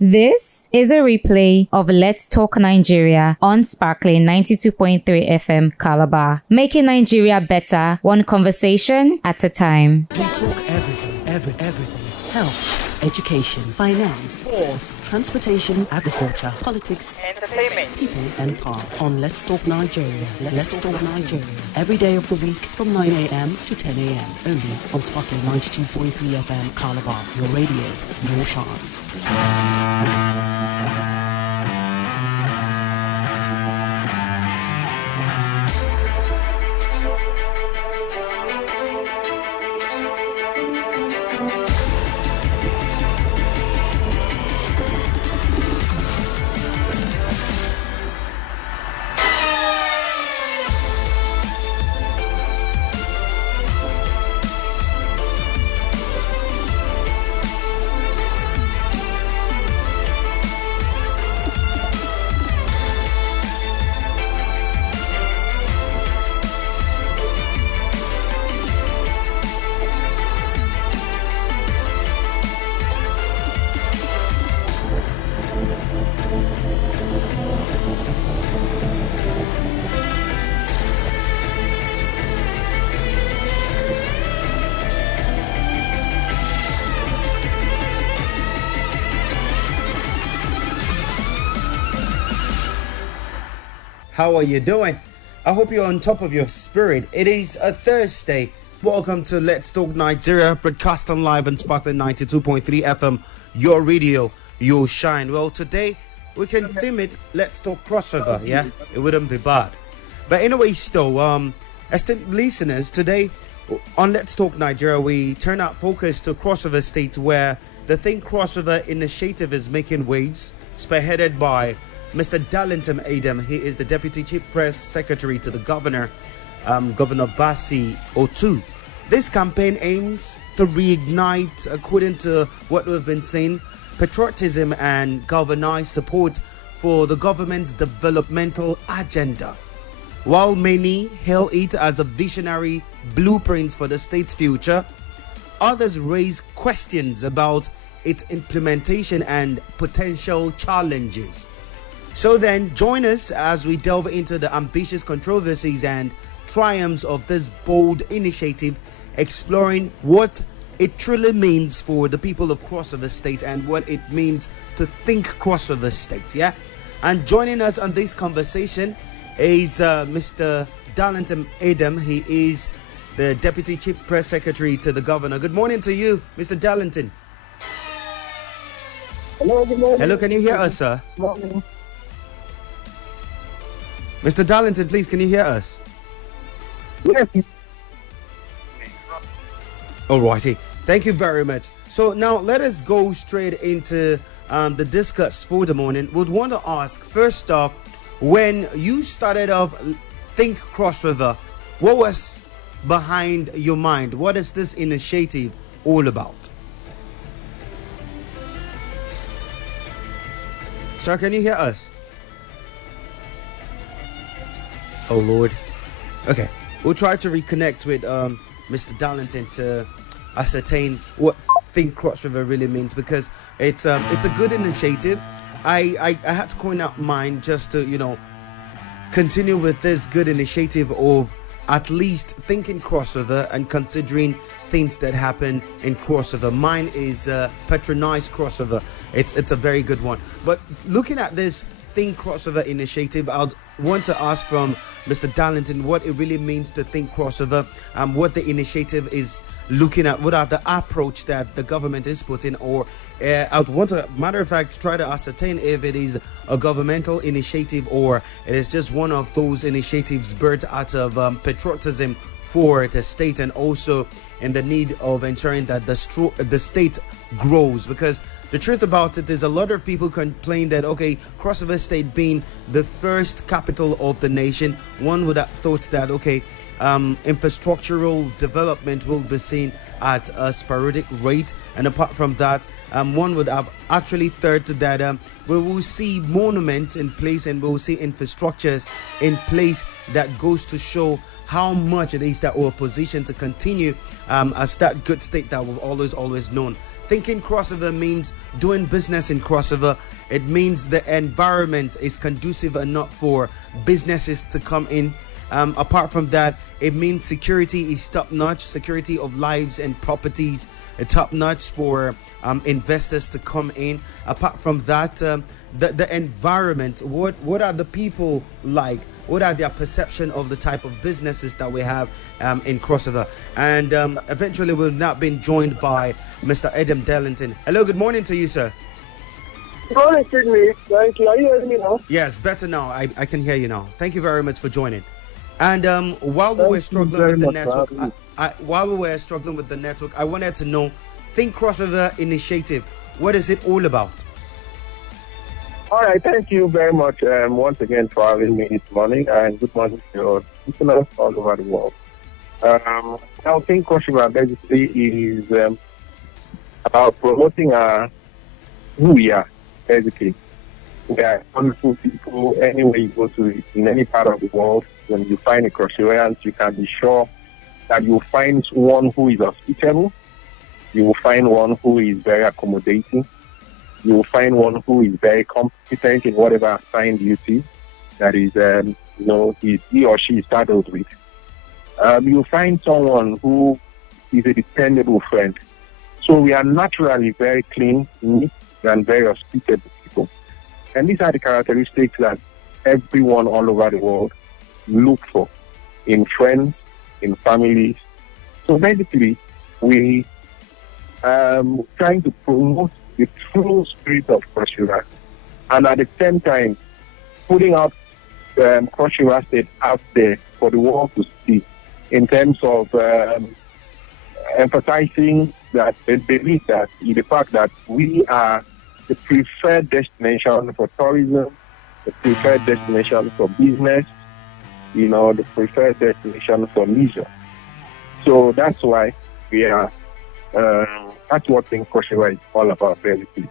This is a replay of Let's Talk Nigeria on Sparkling 92.3 FM Calabar, making Nigeria better, one conversation at a time. We talk everything. Health, education, finance, sports, transportation, agriculture, politics, entertainment, people and power on Let's Talk Nigeria. Let's Talk Nigeria. Every day of the week from 9 a.m. to 10 a.m. Only on Sparkling 92.3 FM Calabar. Your radio, your charm. How are you doing? I hope you're on top of your spirit. It is a Thursday. Welcome to Let's Talk Nigeria, broadcasting live on Sparkling 92.3 FM, your radio, your shine. Well, today we can theme it Let's Talk Crossover, yeah? It wouldn't be bad. But anyway, still, esteemed listeners, today on Let's Talk Nigeria, we turn our focus to crossover states where the Think Crossover initiative is making waves, spearheaded by Mr. Darlington Edem. He is the Deputy Chief Press Secretary to the Governor, Governor Basi Otu. This campaign aims to reignite, according to what we've been saying, patriotism and galvanize support for the government's developmental agenda. While many hail it as a visionary blueprint for the state's future, others raise questions about its implementation and potential challenges. So then, join us as we delve into the ambitious controversies and triumphs of this bold initiative, exploring what it truly means for the people of Crossover State and what it means to think Crossover State, yeah? And joining us on this conversation is Mr. Darlington Edem. He is the Deputy Chief Press Secretary to the Governor. Good morning to you, Mr. Darlington. Hello, good morning. Hello, can you hear us, sir? Good morning. Mr. Darlington, please, can you hear us? Yes. Alrighty, thank you very much. So now let us go straight into the discuss for the morning. Would want to ask, first off, when you started off Think Cross River, what was behind your mind? What is this initiative all about? Sir, can you hear us? Oh Lord. Okay, we'll try to reconnect with Mr. Darlington to ascertain what Think Cross River really means, because it's a good initiative. I had to coin out mine just to continue with this good initiative of at least thinking crossover and considering things that happen in crossover. Mine is patronized crossover. It's a very good one. But looking at this Think Crossover initiative, I'd want to ask from Mr. Darlington what it really means to think crossover, what the initiative is looking at, what are the approach that the government is putting, or I'd want to, matter of fact, try to ascertain if it is a governmental initiative or it is just one of those initiatives birthed out of patriotism for the state, and also in the need of ensuring that the state grows. Because the truth about it is, a lot of people complain that, okay, Crossover State being the first capital of the nation, one would have thought that, okay, infrastructural development will be seen at a sporadic rate, and apart from that, one would have actually thought that we will see monuments in place and we will see infrastructures in place that goes to show how much it is that we're positioned to continue as that good state that we've always known. Thinking crossover means doing business in crossover. It means the environment is conducive enough for businesses to come in. Apart from that, it means security is top notch. Security of lives and properties top notch for investors to come in. Apart from that, the environment. What are the people like? What are their perception of the type of businesses that we have in crossover? And eventually, we've now been joined by Mr. Edem Darlington. Hello, good morning to you, sir. Good morning, Sydney. Thank you. Are you hearing me now? Yes, better now. I can hear you now. Thank you very much for joining. And while we were struggling with the network, I wanted to know, Think Crossover Initiative. What is it all about? All right. Thank you very much once again for having me this morning, and good morning to your listeners all over the world. Now, Think Crossover basically is about promoting who we are, basically. We are wonderful people anywhere you go to in any part of the world. When you find a Crossoverian, you can be sure that you'll find one who is hospitable. You will find one who is very accommodating. You will find one who is very competent in whatever assigned duty that is, he or she is saddled with. You will find someone who is a dependable friend. So we are naturally very clean, neat, and very hospitable people. And these are the characteristics that everyone all over the world look for in friends, in families. So basically, we trying to promote the true spirit of Cross River, and at the same time putting out Cross River State out there for the world to see in terms of emphasizing that they believe that in the fact that we are the preferred destination for tourism, the preferred destination for business, the preferred destination for leisure. So that's why we are, that's what Think Crossover is all about, basically.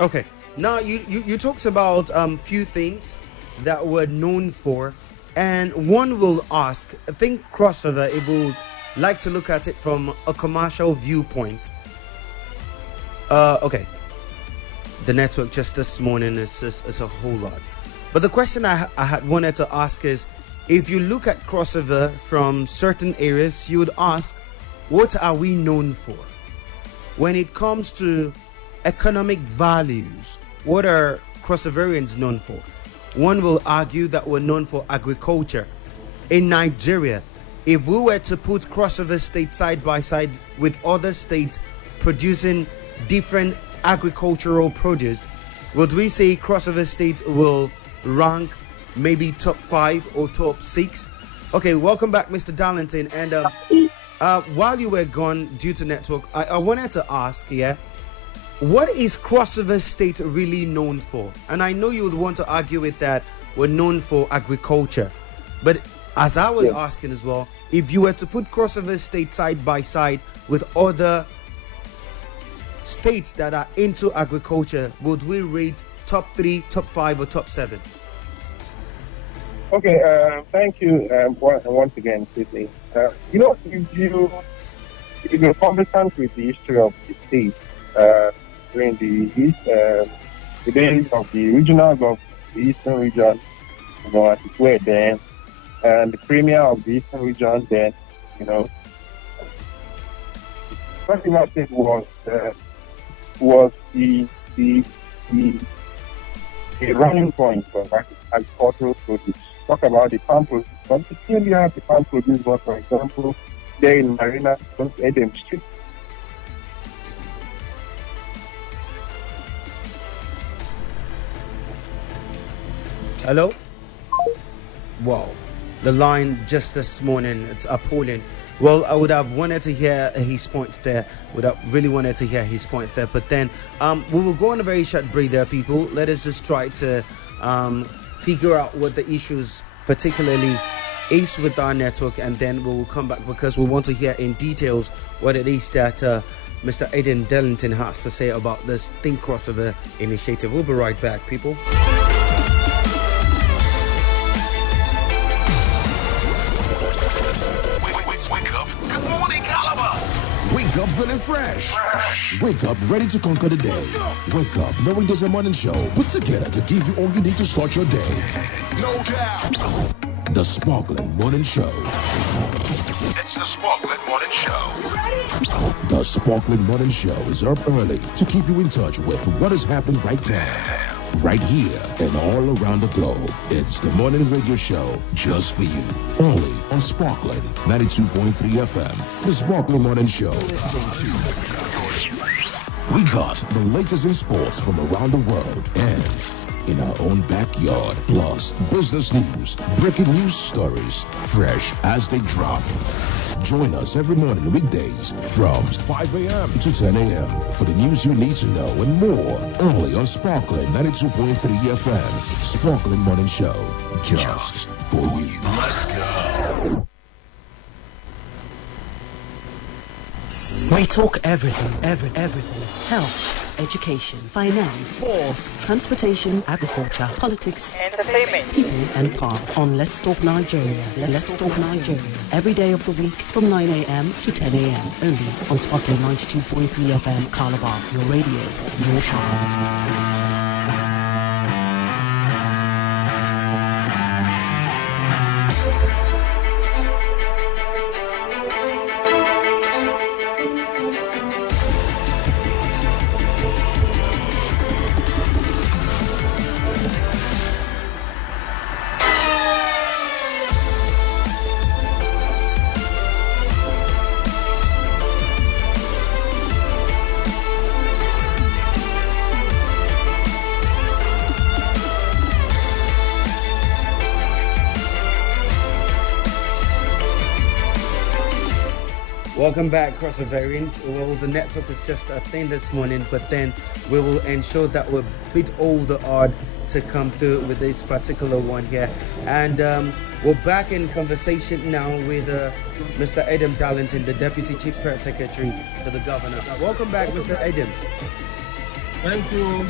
Okay. Now, you talked about few things that we're known for, and one will ask, Think Crossover, it will like to look at it from a commercial viewpoint. Okay. The network just this morning is a whole lot. But the question I had wanted to ask is, if you look at crossover from certain areas, you would ask, what are we known for? When it comes to economic values, what are crossoverians known for? One will argue that we're known for agriculture. In Nigeria, if we were to put crossover states side by side with other states producing different agricultural produce, would we say crossover states will rank maybe top 5 or top 6? Okay, welcome back, Mr. Darlington. And while you were gone due to network, I wanted to ask, what is crossover state really known for? And I know you would want to argue with that we're known for agriculture, but as I was asking as well, if you were to put crossover state side by side with other states that are into agriculture, would we rate top 3, top 5, or top 7? Okay, thank you once again, Sydney. If you're conversant with the history of the state during the days of the regional government, the Eastern region, as it were then, and the premier of the Eastern region then, what I said was the running point for agricultural produce. Talk about the palm produce, but we still have the palm produce, but for example, there in Marina, Edem Street. Hello? Wow. The line just this morning, it's appalling. Well, I would have wanted to hear his points there. Would have really wanted to hear his point there. But then we will go on a very short break there, people. Let us just try to figure out what the issues particularly is with our network, and then we will come back because we want to hear in details what it is that Mr. Edem Darlington has to say about this Think Crossover initiative. We'll be right back, people. We Wake up feeling fresh. Wake up ready to conquer the day. Wake up knowing there's a morning show put together to give you all you need to start your day. No doubt. The Sparkling Morning Show. It's the Sparkling Morning Show. The Sparkling Morning Show is up early to keep you in touch with what is happening right now, right here, and all around the globe. It's the morning radio show just for you. Only on Sparkling 92.3 FM. The Sparkling Morning Show. We got the latest in sports from around the world and in our own backyard. Plus, business news, breaking news stories, fresh as they drop. Join us every morning weekdays from 5 a.m. to 10 a.m. for the news you need to know and more. Only on Sparkling 92.3 FM. Sparkling Morning Show. Just for you. Let's go. We talk everything. Health, education, finance, sports, transportation, agriculture, politics, entertainment, people and power on Let's Talk Nigeria. Let's Talk Nigeria. Every day of the week from 9 a.m. to 10 a.m. Only on Sparkling 92.3 FM Calabar. Your radio, your channel. Welcome back, Crossover Variant. Well, the network is just a thing this morning, but then we will ensure that we beat all the odd to come through with this particular one here. And we're back in conversation now with Mr. Edem Darlington, the Deputy Chief Press Secretary to the Governor. Welcome back, Mr. Edem. Thank you.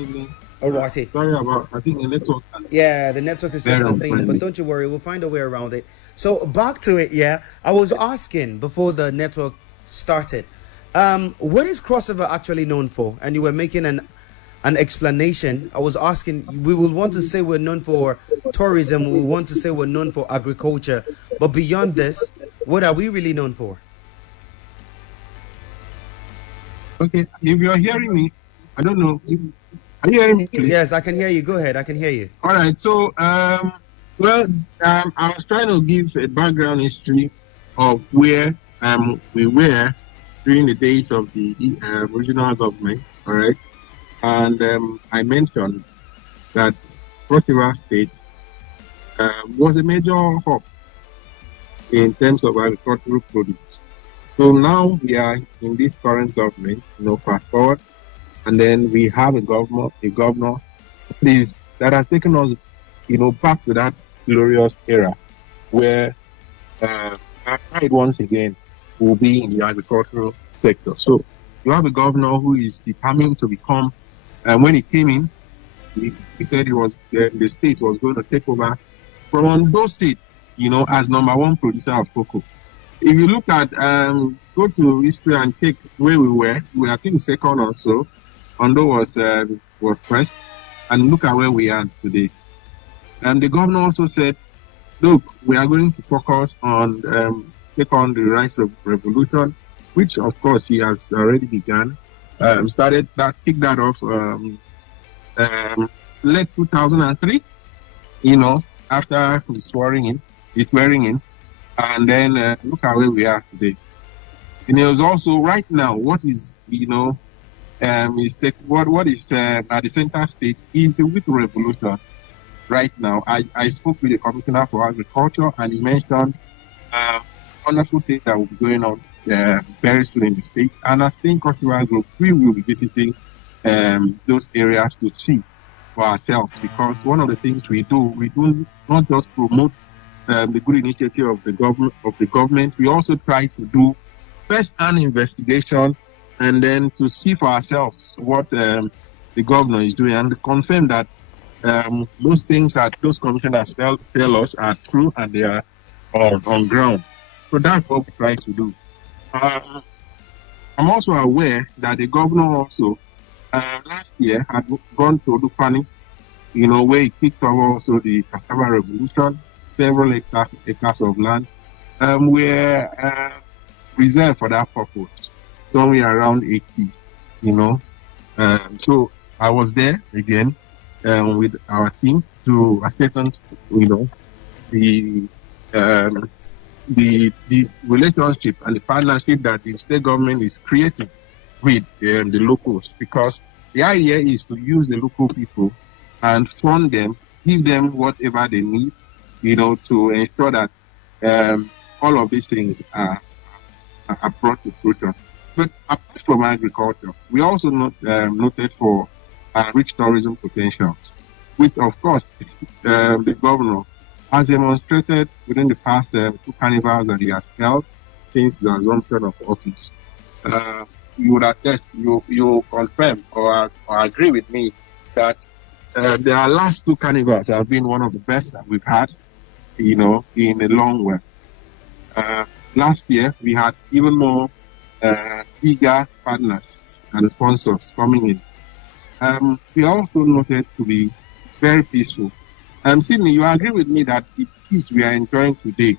Evening. All righty. Sorry about, I think the network. Yeah, the network is just a thing, but don't you worry, we'll find a way around it. So back to it, yeah. I was asking before the network started, what is Crossover actually known for? And you were making an explanation. I was asking, we will want to say we're known for tourism, we want to say we're known for agriculture, but beyond this, what are we really known for? Okay, if you're hearing me, I don't know. Are you hearing me, please? Yes, I can hear you. Go ahead, I can hear you. All right, so, I was trying to give a background history of where we were during the days of the regional government, all right? And I mentioned that Cross River State was a major hub in terms of agricultural produce. So now we are in this current government, fast forward, and then we have a governor that has taken us, back to that glorious era where our pride once again will be in the agricultural sector. So you have a governor who is determined to become, when he came in, he said the state was going to take over from Ondo State, as number one producer of cocoa. If you look at, go to history and check where we were I think second or so. Ondo was first, and look at where we are today. And the governor also said, look, we are going to focus on, take on the rice revolution, which of course he has already begun. Kicked that off late 2003, after his swearing in. And then look at where we are today. And it was also right now, what is, what is at the center stage is the wheat revolution. Right now, I spoke with the Commissioner for Agriculture, and he mentioned wonderful things that will be going on very soon in the state. And as Think Cultural Group, we will be visiting those areas to see for ourselves, because one of the things we do not just promote the good initiative of the government. We also try to do first-hand investigation and then to see for ourselves what the governor is doing and confirm that those things that those commissioners tell us are true and they are on ground. So that's what we try to do. I'm also aware that the governor also last year had gone to Lupani, where he kicked off also the cassava revolution. Several acres of land were reserved for that purpose, somewhere around 80, so I was there again with our team to ascertain, the the relationship and the partnership that the state government is creating with the locals, because the idea is to use the local people and fund them, give them whatever they need, to ensure that all of these things are brought to fruition. But apart from agriculture, we also noted for rich tourism potentials, which of course the governor has demonstrated within the past 2 carnivals that he has held since the assumption of office. You would attest, you confirm or agree with me that the last 2 carnivals have been one of the best that we've had, in a long way. Last year, we had even more bigger partners and sponsors coming in. We also noted to be very peaceful. Sydney, you agree with me that the peace we are enjoying today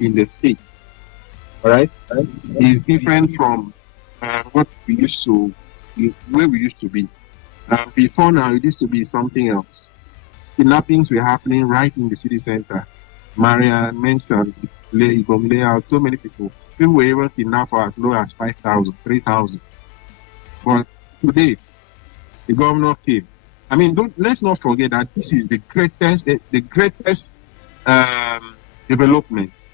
in the state, all right, is different from what we used to, where we used to be. Before now, it used to be something else. Kidnappings were happening right in the city center. Maria mentioned layout, so many people. People were even kidnapped for as low as 5,000, 3,000. But today, the governor came. I mean, let's not forget that this is the greatest development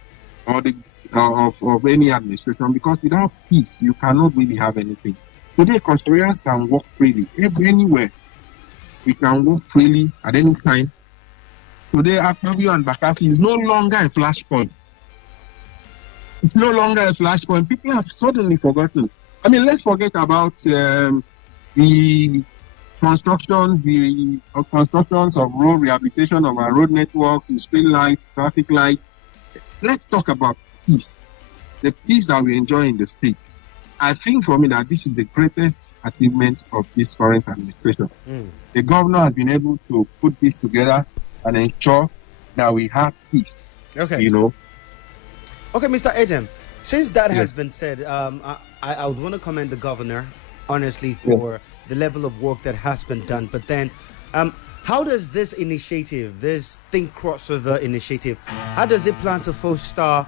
of any administration, because without peace, you cannot really have anything. Today, Controversies can walk freely anywhere. We can walk freely at any time. Today, Akpabio and Bakassi is no longer a flashpoint. It's no longer a flashpoint. People have suddenly forgotten. I mean, let's forget about the constructions of road rehabilitation of our road network, the street lights, traffic lights. Let's talk about peace. The peace that we enjoy in the state. I think for me that this is the greatest achievement of this current administration. The governor has been able to put this together and ensure that we have peace. Okay. Okay, Mr. Edem, since that has been said, I would want to commend the governor, honestly, for the level of work that has been done. But then, how does this initiative, this Think Crossover initiative, how does it plan to foster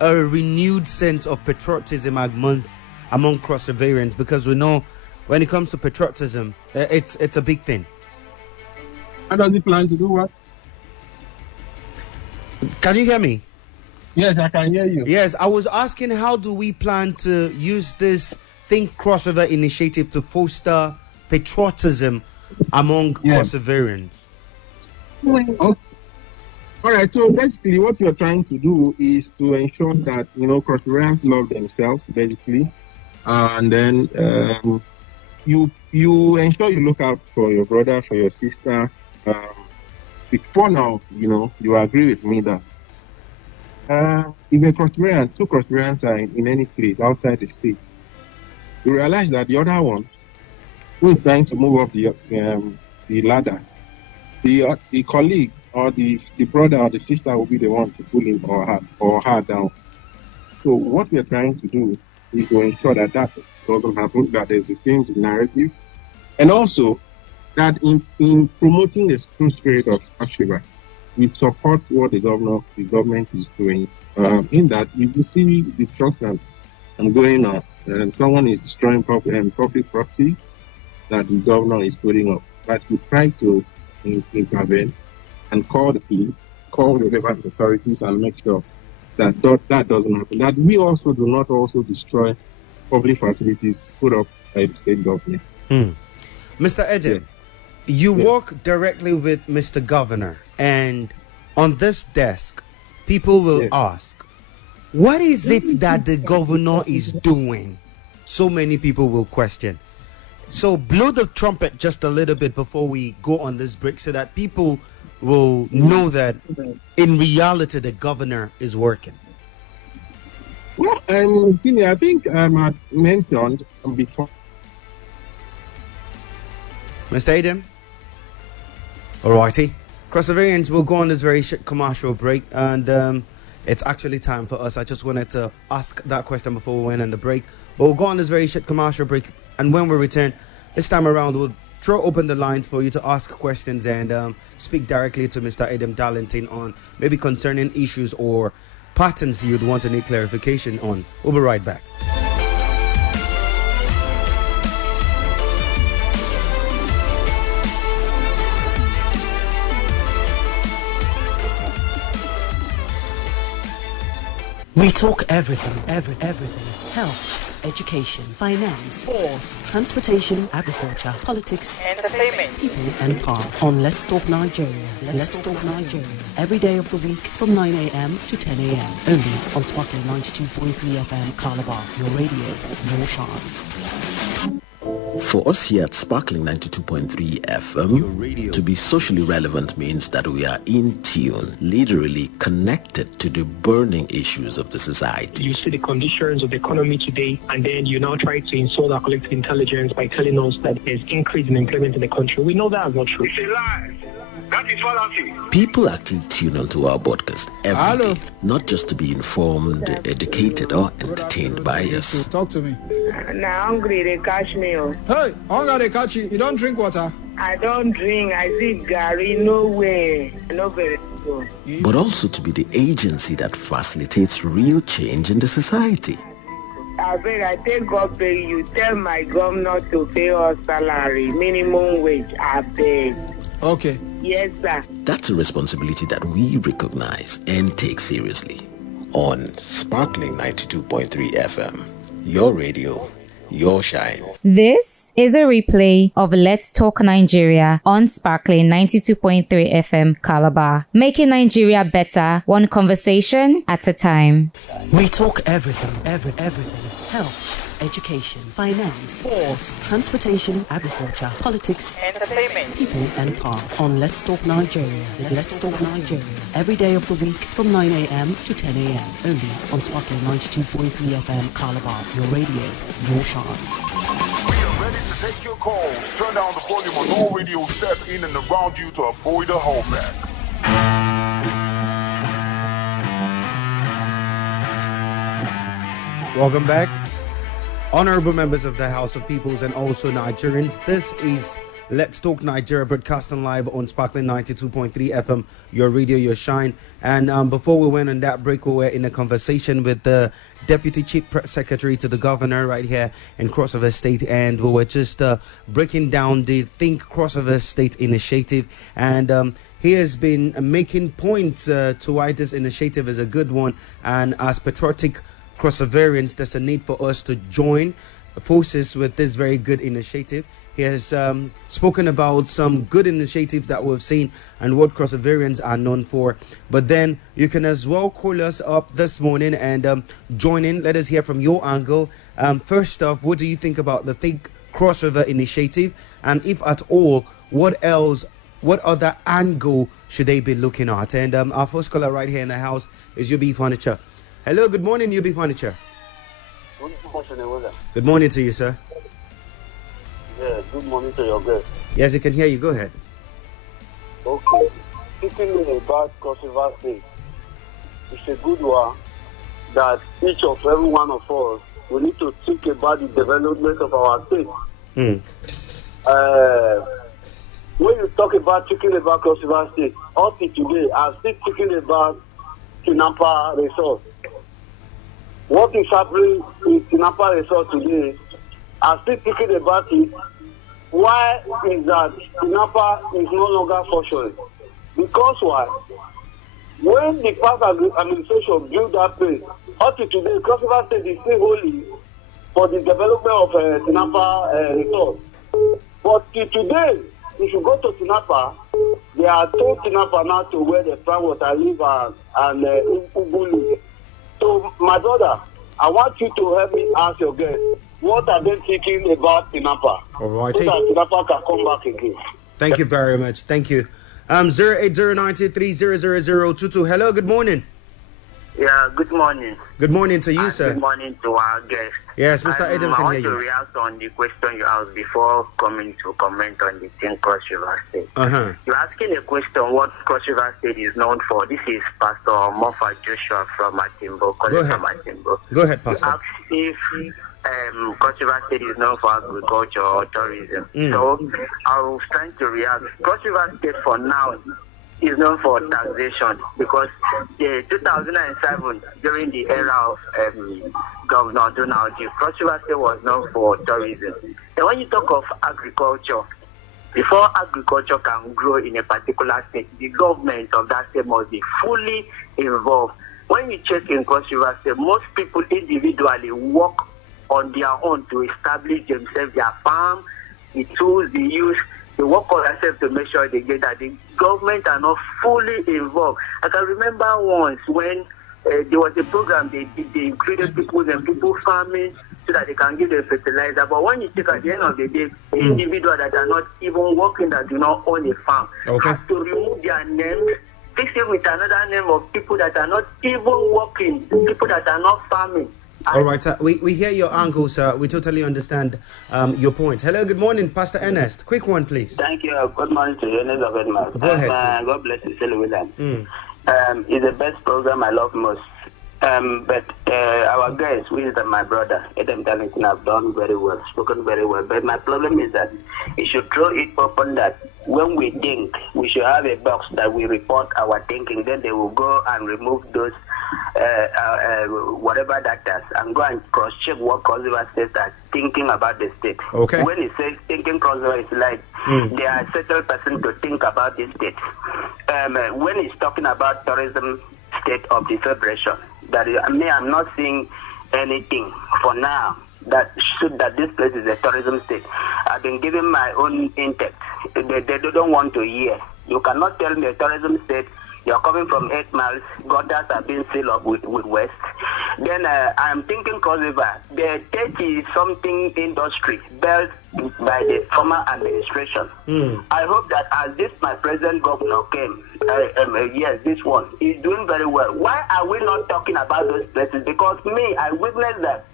a renewed sense of patriotism among Crossovarians? Because we know when it comes to patriotism, it's a big thing. How does it plan to do what? Can you hear me? Yes, I can hear you. Yes, I was asking, how do we plan to use this Think Crossover initiative to foster patriotism among Crossovarians? Okay. All right, so basically what we are trying to do is to ensure that, Crossovarians love themselves, basically. And then you ensure you look out for your brother, for your sister. Before now, you agree with me that if a Crossovarian, 2 Crossovarians are in any place outside the state, you realize that the other one who is trying to move up the ladder, the colleague or the brother or the sister will be the one to pull him or her down. So what we are trying to do is to ensure that doesn't happen, that there's a change in narrative, and also that in promoting the true spirit of Ashiva, we support what the government is doing. In that, you will see destruction going on, and someone is destroying public property that the governor is putting up. But we try to intervene and call the police, call the relevant authorities, and make sure that that doesn't happen. That we also do not also destroy public facilities put up by the state government. Mr. Edem, you work directly with Mr. Governor, and on this desk, people will ask, what is it that the governor is doing? So many people will question. So blow the trumpet just a little bit before we go on this break so that people will know that in reality the governor is working. Well, Senior, I think I mentioned before. Mr. Edem? Alrighty. Crossoverians will go on this very short commercial break, and it's actually time for us. I just wanted to ask that question before we went on the break. But we'll go on this very short commercial break, and when we return, this time around, we'll throw open the lines for you to ask questions and speak directly to Mr. Edem Darlington on maybe concerning issues or patterns you'd want to need clarification on. We'll be right back. We talk everything. Health, education, finance, sports, transportation, agriculture, politics, entertainment, people and power. On Let's Talk Nigeria. Let's Talk Nigeria. Every day of the week from 9 a.m. to 10 a.m. Only on Sparkling 92.3 FM Calabar. Your radio, your charm. For us here at Sparkling 92.3 FM, to be socially relevant means that we are in tune, literally connected to the burning issues of the society. You see the conditions of the economy today, and then you now try to insult our collective intelligence by telling us that there's increase in employment in the country. We know that is not true. It's a lie. That is fallacy. People actually tune onto our podcast every day, not just to be informed, educated, or entertained by us. Talk to me. Now hungry, they catch me. Hey, hunger, they catch you. You don't drink water? I don't drink. I see Gary. No way. No very good. But also to be the agency that facilitates real change in the society. I beg, I take God pay you. Tell my governor to pay us salary, minimum wage. I beg. Okay. Yes, sir. That's a responsibility that we recognize and take seriously. On Sparkling 92.3 FM, your radio, your shine. This is a replay of Let's Talk Nigeria on Sparkling 92.3 FM Calabar, making Nigeria better, one conversation at a time. We talk everything. Health, education, finance, sports, transportation, agriculture, politics, entertainment, people and power. On Let's Talk Nigeria. Let's Talk Nigeria. Every day of the week from 9 a.m. to 10 a.m. Only on Sparkling 92.3 FM Calabar. Your radio, your charm. We are ready to take your calls. Turn down the volume on all radio sets in and around you to avoid a holdback. Welcome back. Honorable members of the House of Peoples and also Nigerians, this is Let's Talk Nigeria, broadcasting live on Sparkling 92.3 FM, your radio, your shine. And before we went on that break, we were in a conversation with the Deputy Chief Press Secretary to the Governor right here in Crossover State, and we were just breaking down the Think Crossover State initiative. And he has been making points to why this initiative is a good one, and as patriotic Crossoverians, there's a need for us to join forces with this very good initiative. He has spoken about some good initiatives that we've seen and what Crossoverians are known for. But then you can as well call us up this morning and join in. Let us hear from your angle. First off, what do you think about the Think Crossover initiative? And if at all, what other angle should they be looking at? And our first caller right here in the house is UB Furniture. Hello, good morning, UB Furniture. Good morning to you, sir. Yeah, good morning to your guest. Yes, I can hear you. Go ahead. Okay. Speaking about Crossover State, it's a good one that each of every one of us, we need to think about the development of our state. When you talk about thinking about Crossover State, up to today, I'm still thinking about Tinapa Resort. What is happening in Tinapa Resort today, I'm still thinking about it. Why is that Tinapa is no longer functioning? Because why? When the past administration built that place, up to today, Crossover State is still holy for the development of Tinapa Resort. But today, if you go to Tinapa, they are told Tinapa now to where the plant water live and Ubulu. So, my brother, I want you to help me ask your guest, what are they thinking about Tinapa? All right. So that Tinapa can come back again. Thank you very much. Thank you. 08093000022. Hello, good morning. Yeah, good morning. Good morning to you, sir. Good morning to our guest. Yes, Mr. Edem I can want hear to you. react on the question you asked before coming to comment on the thing Cross River State. You're asking a question what Cross River State is known for. This is Pastor Mofa Joshua from Matimbo. Go ahead. From Matimbo. Go ahead, Pastor. You asked if Cross River State is known for agriculture or tourism. So I was trying to react. Cross River State for now is known for taxation because in 2007, during the era of Governor Donald J. Cross River State was known for tourism. And when you talk of agriculture, before agriculture can grow in a particular state, the government of that state must be fully involved. When you check in Cross River State, most people individually work on their own to establish themselves, their farm, the tools they use. They work on themselves to make sure they get that. The government are not fully involved. I can remember once when there was a program they included people farming so that they can give them fertilizer. But when you check at the end of the day, individuals that are not even working, that do not own a farm, have to remove their names, fix it with another name of people that are not even working, people that are not farming. All right, we hear your angle, sir. We totally understand your point. Hello, good morning, Pastor Ernest. Quick one, please. Thank you. Good morning to you, Ernest of Edem. Go ahead. God bless you, Sally William. It's the best program I love most. But our guys, who is my brother, Edem Darlington, have done very well, spoken very well. But my problem is that you should throw it open that when we think, we should have a box that we report our thinking. Then they will go and remove those whatever that does and go and cross-check what Cross River State are thinking about the state. Okay. When it says thinking Cross River, it's like they are settled person to think about this state. When it's talking about tourism state of the federation, that is, I'm not seeing anything for now that should that this place is a tourism state. I've been giving my own intake. They don't want to hear. You cannot tell me a tourism state. You're coming from 8 miles, gutters are being filled up with waste. Then I'm thinking Cross River, the 30-something industry built by the former administration. I hope that as this my present governor came, yes, this one is doing very well. Why are we not talking about those places? Because me, I witnessed that.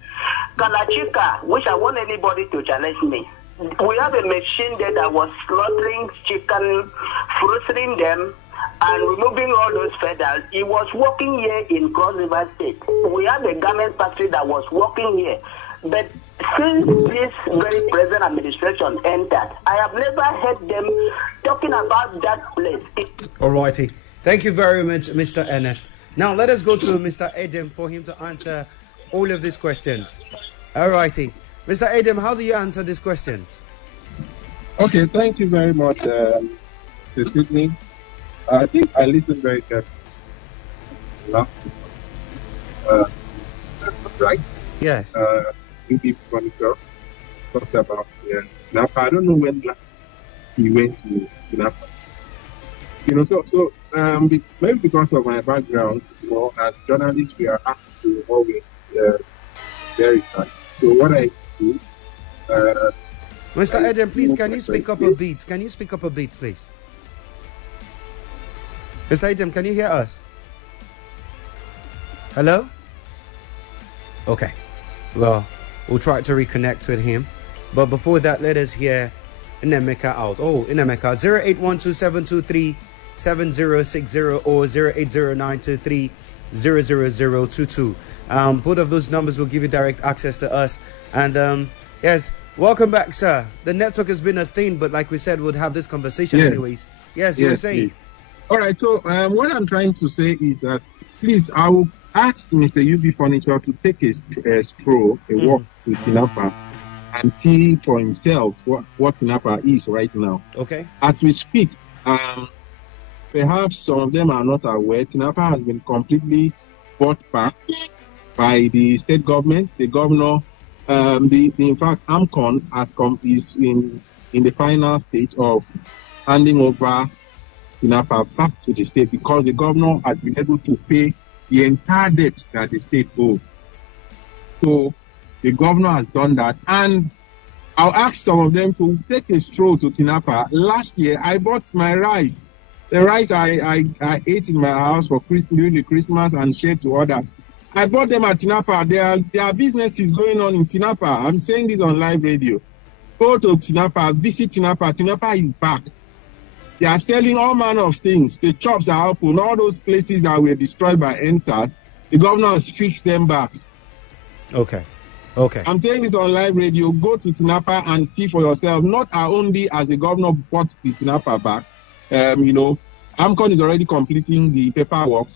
Kalachika, which I want anybody to challenge me. We have a machine there that was slaughtering chicken, frozening them, and removing all those feathers. He was working here in Cross River State. We have a garment factory that was working here. But since this very present administration entered, I have never heard them talking about that place. All righty. Thank you very much, Mr. Ernest. Now let us go to Mr. Edem for him to answer all of these questions. All righty. Mr. Edem, how do you answer these questions? Okay, thank you very much, this evening. I think I listened very carefully last right? Yes. UB Chronicle talked about Napa. I don't know when last he went to Napa. So maybe because of my background, as journalists, we are asked to always verify. So what I do, Mr. Edem, please, can you speak up a bit? Can you speak up a bit, please? Mr. Edem, can you hear us? Hello? Okay. Well, we'll try to reconnect with him. But before that, let us hear Inemeka out. Oh, Inemeka, 0812-723-7060 or 080923-00022. Both of those numbers will give you direct access to us. And yes, welcome back, sir. The network has been a thing, but like we said, we'll have this conversation anyways. Yes, you were saying. Please. All right, so what I'm trying to say is that, please, I will ask Mr. UB Furniture to take a stroll, a walk to Tinapa, and see for himself what Tinapa is right now. Okay. As we speak, perhaps some of them are not aware, Tinapa has been completely bought back by the state government. The governor, in fact, AMCON is in the final stage of handing over Tinapa back to the state because the governor has been able to pay the entire debt that the state owed. So the governor has done that, and I'll ask some of them to take a stroll to Tinapa. Last year, I bought my rice The rice I ate in my house for during the Christmas and shared to others. I bought them at Tinapa. There are businesses going on in Tinapa. I'm saying this on live radio. Go to Tinapa, visit Tinapa. Tinapa is back. They are selling all manner of things. The shops are open. All those places that were destroyed by NSAS, the governor has fixed them back. Okay. I'm saying this on live radio. Go to Tinapa and see for yourself. Not only as the governor bought the Tinapa back, AMCON is already completing the paperwork,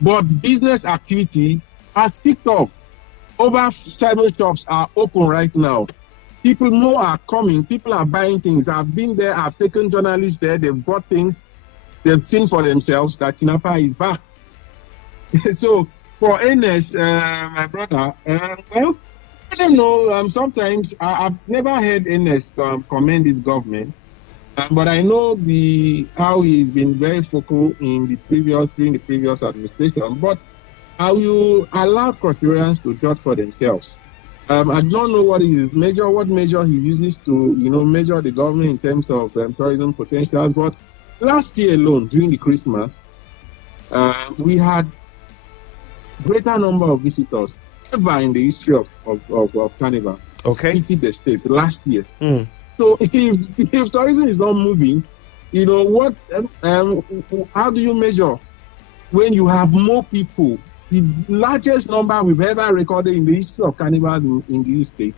but business activities has kicked off. Over 7 shops are open right now. People more are coming. People are buying things. I've been there. I've taken journalists there. They've bought things. They've seen for themselves that Tinapa is back. So for NS, my brother, well, I don't know. Sometimes I've never heard NS commend his government, but I know how he's been very focal during the previous administration. But I will allow Crossorians to judge for themselves. I don't know what measure he uses to measure the government in terms of tourism potentials. But last year alone, during the Christmas, we had greater number of visitors ever in the history of Carnival. Okay. Visited the state last year. So if tourism is not moving, what? How do you measure when you have more people? The largest number we've ever recorded in the history of Carnival in this state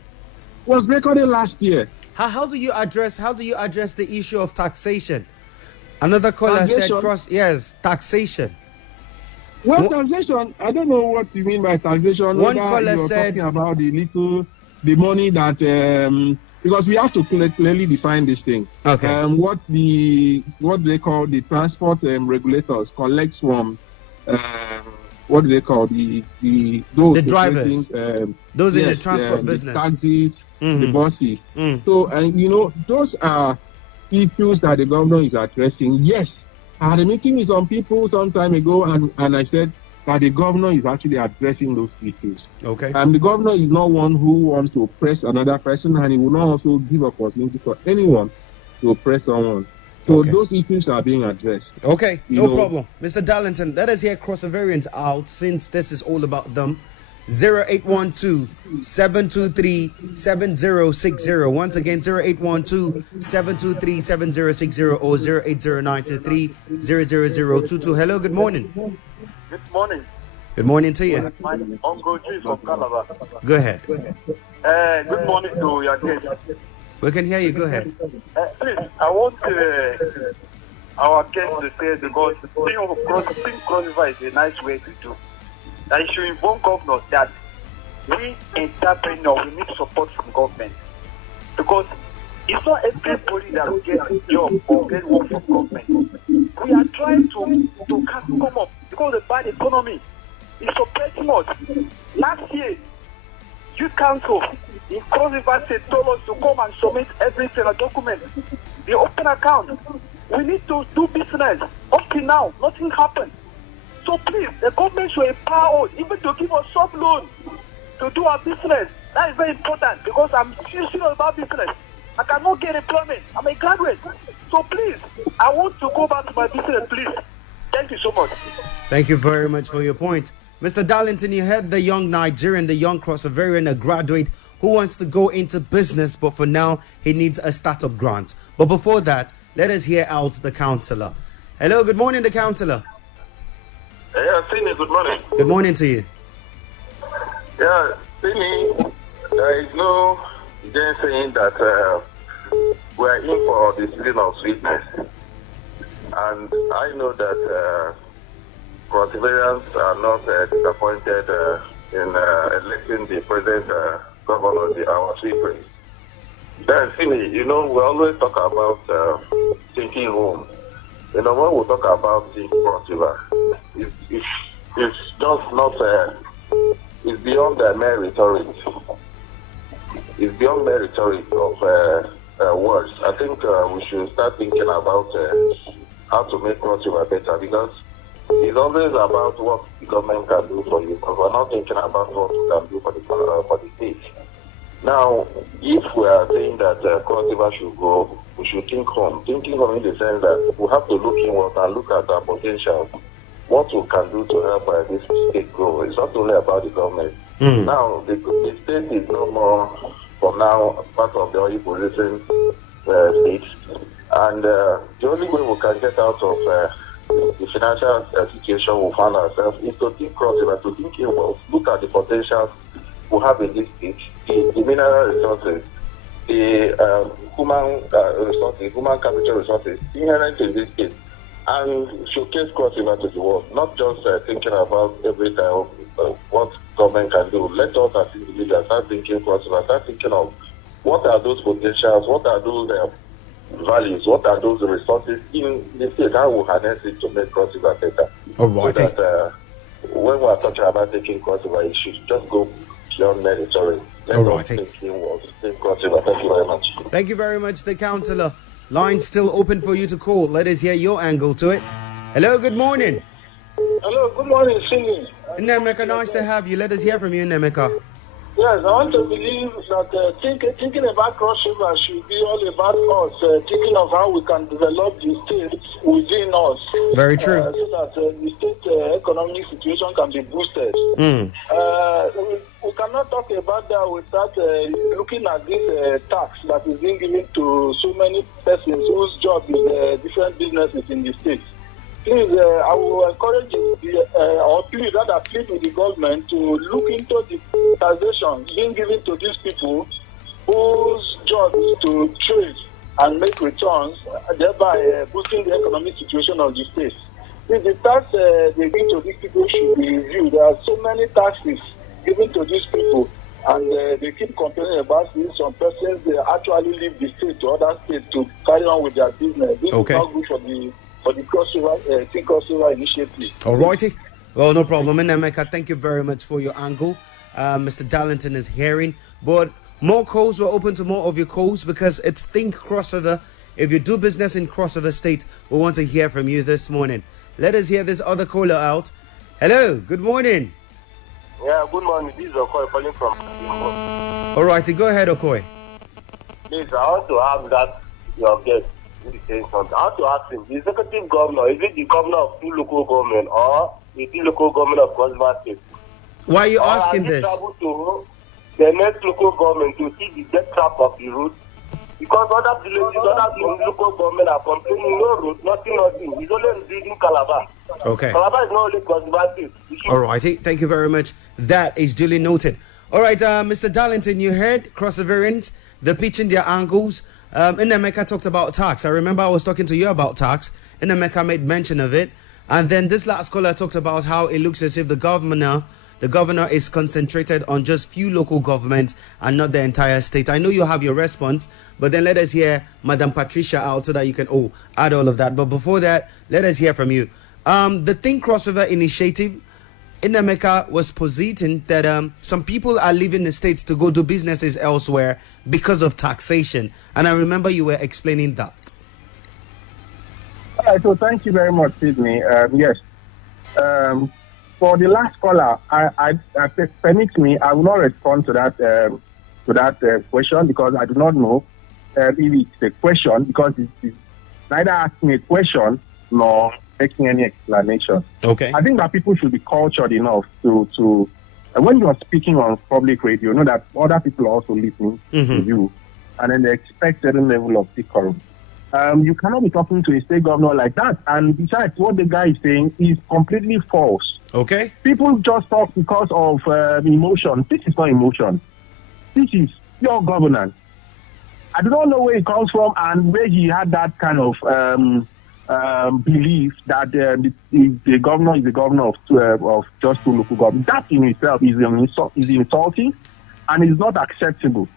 was recorded last year. How do you address the issue of taxation? Another caller said taxation. Well, taxation, I don't know what you mean by taxation. One caller said talking about the money that because we have to clearly define this thing. Okay. What they call the transport regulators collect from what do they call the drivers, those in the transport business, the taxis, the buses. So those are issues that the governor is addressing. Yes, I had a meeting with some people some time ago, and I said that the governor is actually addressing those issues. Okay. And the governor is not one who wants to oppress another person, and he will not also give opportunity for anyone to oppress someone. So those issues are being addressed. Okay, no problem. Mr. Darlington, let us hear Crossovarians out, since this is all about them. 0812-723-7060. Once again, 0812-723-7060 or 08093-00022. Hello, good morning. Good morning. Good morning to you. My Uncle G from Calabar. Go ahead. Good morning to your guest. We can hear you. Go ahead. Please, I want our guest to say, because think Crossriver is a nice way to do. I should inform governors that we entrepreneurs, we need support from government, because it's not everybody that will get a job or get work from government. We are trying to come up, because the bad economy is suppressing us. Last year, youth council in Cross River State told us to come and submit everything, a document, the open account. We need to do business. Up till now, nothing happened. So please, the government should empower us, even to give us some loan to do our business. That is very important, because I'm serious about business. I cannot get employment. I'm a graduate. So please, I want to go back to my business, please. Thank you so much. Thank you very much for your point. Mr. Darlington, you heard the young Nigerian, the young Crossovarian, a graduate who wants to go into business, but for now, he needs a startup grant. But before that, let us hear out the councillor. Hello, good morning, the councillor. Yeah, Sini, good morning. Good morning to you. Yeah, Sini, there is no saying that we are in for the season of sweetness. And I know that Crossovarians are not disappointed in electing the present governor, our chief priest. Then, Sini, we always talk about thinking home. When we talk about the Cross River, it's just not, it's beyond the mere rhetoric. It's beyond mere rhetoric of words. I think we should start thinking about how to make Cross River better, because it's always about what the government can do for you, but we're not thinking about what we can do for the state. Now, if we are saying that Cross River should go, we should think home. Thinking home in the sense that we have to look inward and look at our potential, what we can do to help this state grow. It's not only about the government. Now, the state is no more, for now, part of the oil producing states. And the only way we can get out of the financial situation we find ourselves is to think cross-river, to think inward, look at the potentials we have in this state, the mineral resources, the human resources, human capital resources inherent in this state, and showcase cross-river to the world, not just thinking about every time what government can do. Let us as individuals start thinking cross-river, start thinking of what are those potentials, what are those values, what are those resources in the state, how we harness it to make cross-river better. All right. So that when we are talking about taking cross-river, it should just go beyond mandatory. All right. Think cross-river. Thank you very much. Thank you very much, the councillor. Line's still open for you to call. Let us hear your angle to it. Hello, good morning. Hello, good morning, Singing. Nemeka, nice to have you. Let us hear from you, Nemeka. Yes, I want to believe that thinking about cross-river should be all about us, thinking of how we can develop the state within us. Very true. So that the state economic situation can be boosted. We cannot talk about that without looking at this tax that is being given to so many persons whose job is different businesses in the state. Please, I will encourage you, or please rather plead with the government to look into the taxation being given to these people whose job is to trade and make returns, thereby boosting the economic situation of the state. If the tax they give to these people should be reviewed. There are so many taxes given to these people, and they keep complaining about this. Some persons they actually leave the state to other states to carry on with their business. This is not good for the crossover initiative. All righty. Well, no problem. And Nemeka, thank you very much for your angle. Mr. Darlington is hearing, but more calls. We're open to more of your calls because it's Think Crossover. If you do business in Crossover State, we want to hear from you this morning. Let us hear this other caller out. Hello, good morning. Yeah, good morning. This is Okoy calling from. All righty, go ahead, Okoy. Please, I want to have that your guest. I want to ask him, the executive governor, is it the governor of two local government or is the local government of Controversies State? Why are you asking this? Travel to the next local government to see the death trap of the road? Because other villages, other local government are complaining, no road, nothing. It's only reading Calabar. Okay. Calabar is not only Controversies. All righty, thank you very much. That is duly noted. All right, Mr. Darlington, you heard Crossoverans, they're pitching their angles. Nemeka talked about tax. I remember I was talking to you about tax. Nemeka made mention of it. And then this last caller talked about how it looks as if the governor is concentrated on just few local governments and not the entire state. I know you have your response, but then let us hear Madam Patricia out so that you can add all of that. But before that, let us hear from you. The Think Crossover initiative, Nemeka was positing that some people are leaving the states to go do businesses elsewhere because of taxation. And I remember you were explaining that. All right, so thank you very much, Sydney. Yes. For the last caller, I permit me, I will not respond to that question because I do not know if it's a question because it's neither asking a question nor making any explanation. Okay. I think that people should be cultured enough to when you are speaking on public radio, know that other people are also listening to you, and then they expect a certain level of decorum. You cannot be talking to a state governor like that. And besides, what the guy is saying is completely false. Okay. People just talk because of emotion. This is not emotion. This is pure governance. I do not know where it comes from and where he had that kind of belief that the governor is the governor of just two local governments. That in itself is insulting and is not acceptable.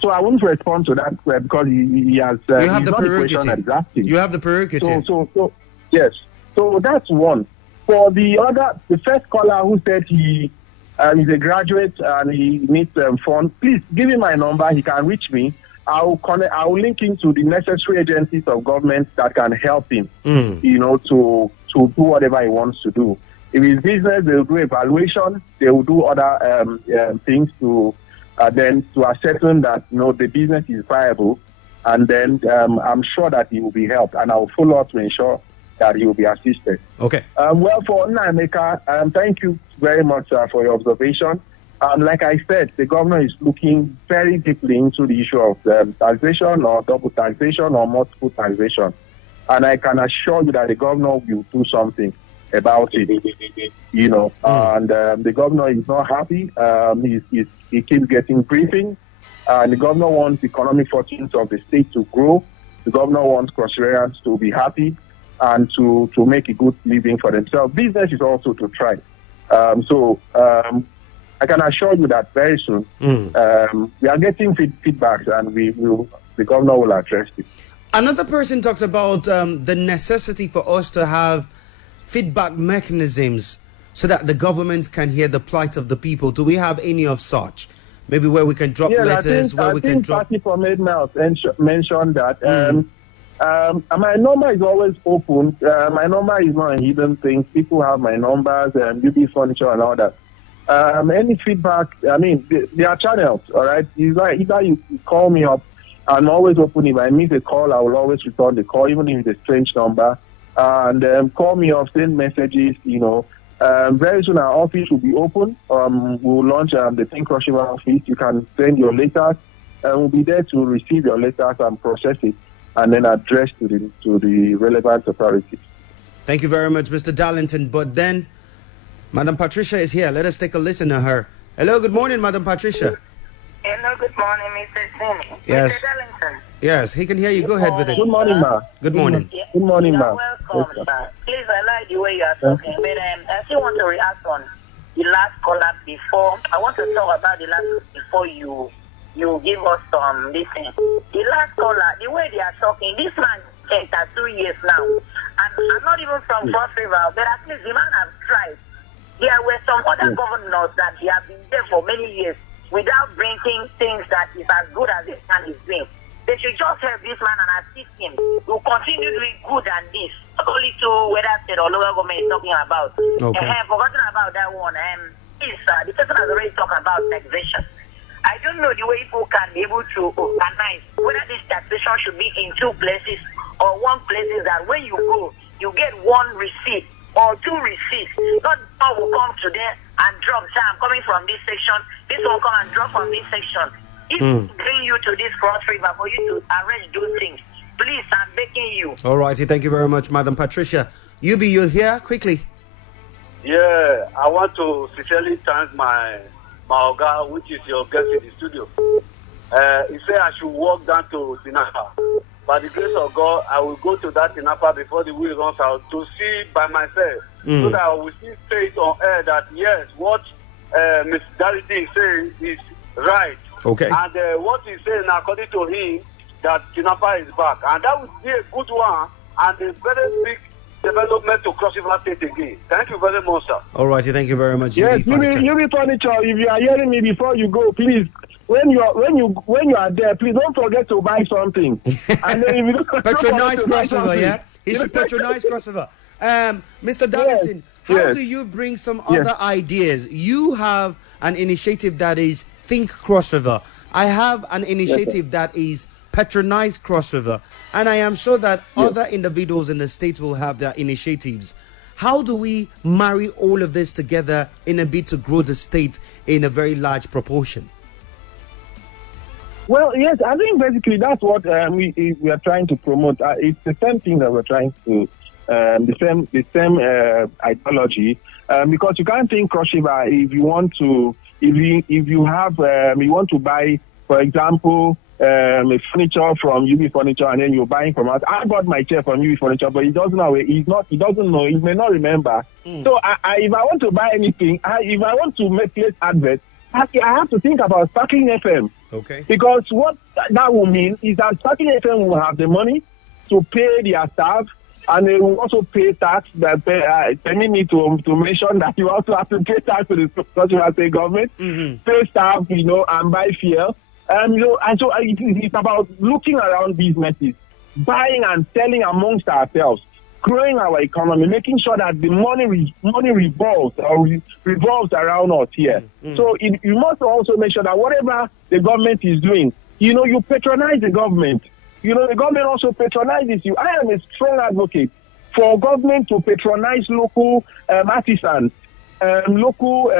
So I won't respond to that because he has. You have the prerogative. You have the prerogative. So yes. So that's one. For the first caller who said he is a graduate and he needs funds, please give him my number. He can reach me. I will link him to the necessary agencies of government that can help him. To do whatever he wants to do. If it's business, they will do evaluation. They will do other things to. Then to ascertain that the business is viable, and then I'm sure that he will be helped, and I will follow up to ensure that he will be assisted. Okay. Well, for Nnaemeka, thank you very much for your observation. Like I said, the governor is looking very deeply into the issue of taxation or double taxation or multiple taxation. And I can assure you that the governor will do something about it, and the governor is not happy. He keeps getting briefing, and the governor wants the economic fortunes of the state to grow. The governor wants Cross-Rivers to be happy and to make a good living for themselves. Business is also to thrive. I can assure you that very soon we are getting feedbacks, and the governor will address it. Another person talked about the necessity for us to have feedback mechanisms so that the government can hear the plight of the people. Do we have any of such? Maybe where we can drop letters, I think Party from Edem mentioned that. My number is always open. My number is not a hidden thing. People have my numbers, UB Furniture and all that. Any feedback, there are channels, all right? Either you call me up. I'm always open. If I miss a call, I will always return the call, even if it's a strange number. And call me up, send messages, very soon our office will be open. We'll launch the Think Cross River office. You can send your letters, and we'll be there to receive your letters and process it, and then address to the relevant authorities. Thank you very much, Mr. Darlington. But then, Madam Patricia is here. Let us take a listen to her. Hello, good morning, Madam Patricia. Hello, good morning, Mr. Sini. Yes. Mr. Darlington. Yes, he can hear you. Go ahead with it. Good morning, ma. Good morning. Good morning, ma. Welcome, sir. Please, I like the way you are talking, but I still want to react on the last caller before. I want to talk about the last before you give us some listen. The last caller, the way they are talking, this man spent 2 years now, and I'm not even from Cross River, but at least the man has tried. There were some other governors that he has been there for many years without bringing things that is as good as this man is doing. They should just help this man and assist him to continue doing good than this. Not only to whether state or local government is talking about. Okay. Forgotten about that one. The person has already talked about taxation. I don't know the way people can be able to organize whether this taxation should be in two places or one place, is that when you go, you get one receipt or two receipts. Not one will come to there and drop. Say, I'm coming from this section. This one come and drop from this section. If bring you to this Cross River for you to arrange those things, please, I'm begging you. All righty. Thank you very much, Madam Patricia. You're here quickly. Yeah, I want to sincerely thank my Oga, which is your guest in the studio. He said I should walk down to Tinapa. By the grace of God, I will go to that Tinapa before the wheel runs out to see by myself, so that I will see straight on air that yes, what Mr. Darlington is saying is right. Okay. And what he's saying, according to him, that Tinapa is back, and that would be a good one and a very big development to Cross River State again. Thank you very much, sir. All righty. Thank you very much. Yes, UB Furniture. If you are hearing me before you go, please. When you are there, please don't forget to buy something. And then if you patronize Cross River, yeah? He should patronize Cross River. Mr. Darlington, how do you bring some other ideas? You have an initiative that is Think Cross River. I have an initiative that is Patronize Cross River. And I am sure that other individuals in the state will have their initiatives. How do we marry all of this together in a bid to grow the state in a very large proportion? Well, yes, I think basically that's what we are trying to promote. It's the same thing that we're trying to, the same ideology, because you can't think Cross River if you want to, if you want to buy, for example, a furniture from UB Furniture, and then you're buying from us. I bought my chair from UB Furniture, but he doesn't know. He doesn't know. He may not remember. So if I want to buy anything, if I want to place adverts, I have to think about Sparkling FM. Okay. Because what that will mean is that Sparkling FM will have the money to pay their staff, and they will also pay tax. Permit me to mention that you also have to pay tax to the state government, pay staff, and buy fuel. And so it's about looking around businesses, buying and selling amongst ourselves, growing our economy, making sure that the money revolves around us here. So you must also make sure that whatever the government is doing, you patronize the government. the government also patronizes you. I am a strong advocate for government to patronize local artisans, local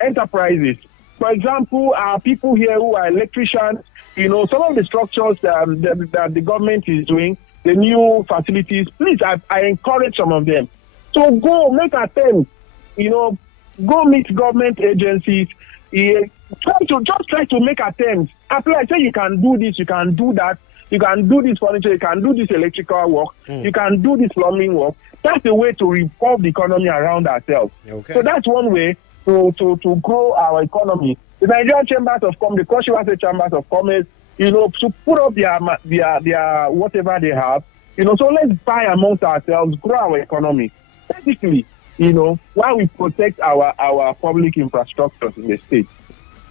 enterprises. For example, our people here who are electricians, some of the structures that the government is doing, the new facilities, please, I encourage some of them. So go make attempts, go meet government agencies, try to make attempts. Apply, say you can do this, you can do that, you can do this furniture, you can do this electrical work, you can do this plumbing work. That's the way to reform the economy around ourselves. Okay. So that's one way to grow our economy. The Nigerian Chambers of Commerce, the Cross River State Chambers of Commerce, to put up their whatever they have, so let's buy amongst ourselves, grow our economy. Basically, while we protect our public infrastructures in the state.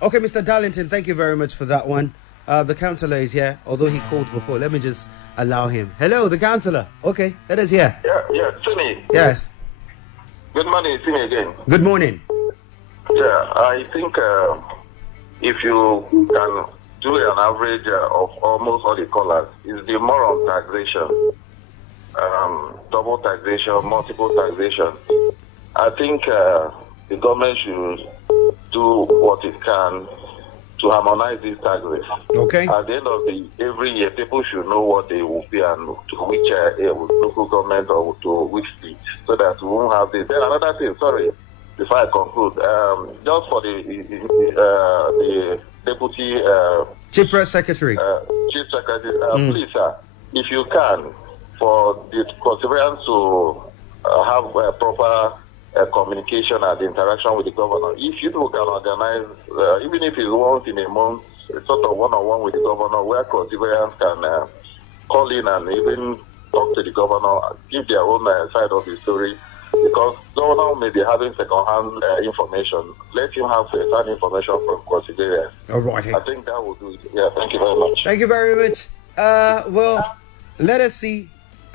Okay, Mr. Darlington, thank you very much for that one. The councillor is here, although he called before. Let me just allow him. Hello, the councillor. Okay, that is here. Yeah, Tony. Yes. Good morning, Tony again. Good morning. Yeah, I think if you can do an average of almost all the callers, is the more on taxation, double taxation, multiple taxation. I think the government should do what it can to harmonize these taxes. Okay. At the end of every year, people should know what they will pay and to which local government or to which state, so that we won't have this. Then another thing, sorry, before I conclude, just for the deputy Chief Press Secretary. Chief Secretary, please, sir, if you can, for the Controversies to have a proper communication and interaction with the governor. If you can organize, even if it's once in a month, sort of one-on-one with the governor, where Controversies can call in and even talk to the governor, give their own side of the story, because governor may be having second-hand information. Let him have first-hand information from Controversies. All right. I think that will do it. Yeah, thank you very much. Thank you very much. Well, let us see.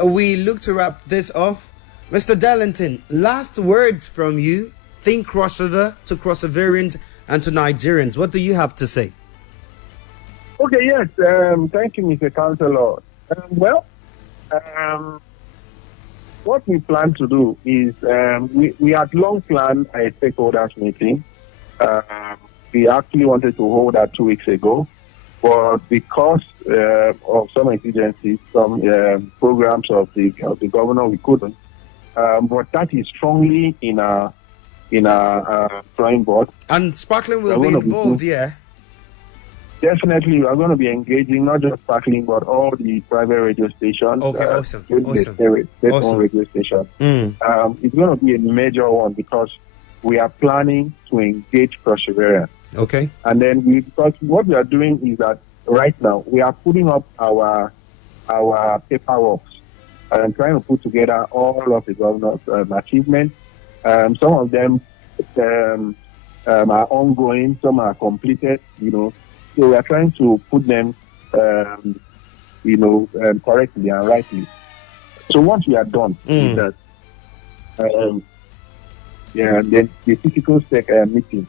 We look to wrap this off. Mr. Darlington, last words from you. Think crossover to Crossoverians and to Nigerians. What do you have to say? Okay, yes. Thank you, Mr. Councillor. What we plan to do is we had long planned a stakeholders meeting. We actually wanted to hold that 2 weeks ago, but because of some exigencies, some programs of the governor, we couldn't. But that is strongly in our drawing board. And Sparkling will be involved, yeah? Definitely, we are going to be engaging not just Sparkling, but all the private radio stations. Okay, awesome. Awesome. Radio station. It's going to be a major one because we are planning to engage Perseverance. Okay. And then because what we are doing is that right now we are putting up our paperwork and trying to put together all of the governor's achievements. Some of them are ongoing, some are completed, So we are trying to put them, correctly and rightly. So once we are done with that, then the physical meeting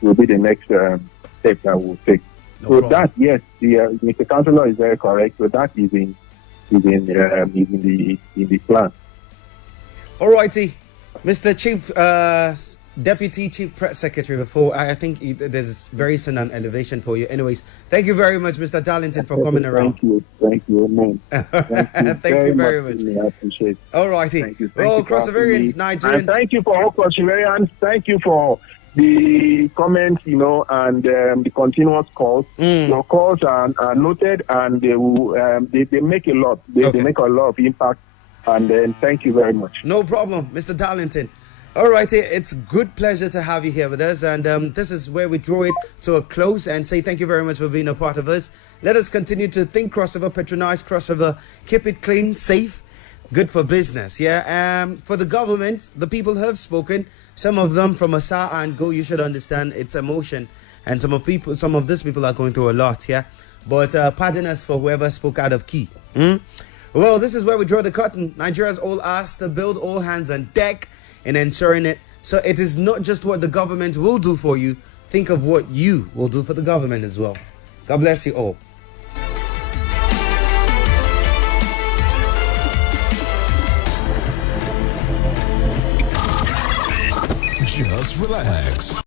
will be the next step that we'll take. That, yes, Mr. Councillor is very correct. So that is in the plan. All righty, Mr. Chief, Deputy Chief Press Secretary. Before I think there's very soon an elevation for you. Anyways, thank you very much, Mr. Darlington, for coming around. Thank you, man. Thank you very much. I appreciate it. All righty. Thank you. Crossoverians, Nigerians. And thank you for all Crossoverians. Thank you for the comments, and the continuous calls. Your calls are noted, and they will they make a lot. They make a lot of impact. And then thank you very much. No problem, Mr. Darlington. All righty, it's good pleasure to have you here with us, and this is where we draw it to a close and say thank you very much for being a part of us. Let us continue to think crossover, patronize crossover, keep it clean, safe, good for business. For the government, the people have spoken. Some of them from Asa and Go. You should understand it's emotion, and some of these people are going through a lot. But pardon us for whoever spoke out of key. Well, this is where we draw the curtain. Nigeria's all asked to build all hands on deck in ensuring it. So it is not just what the government will do for you. Think of what you will do for the government as well. God bless you all. Just relax.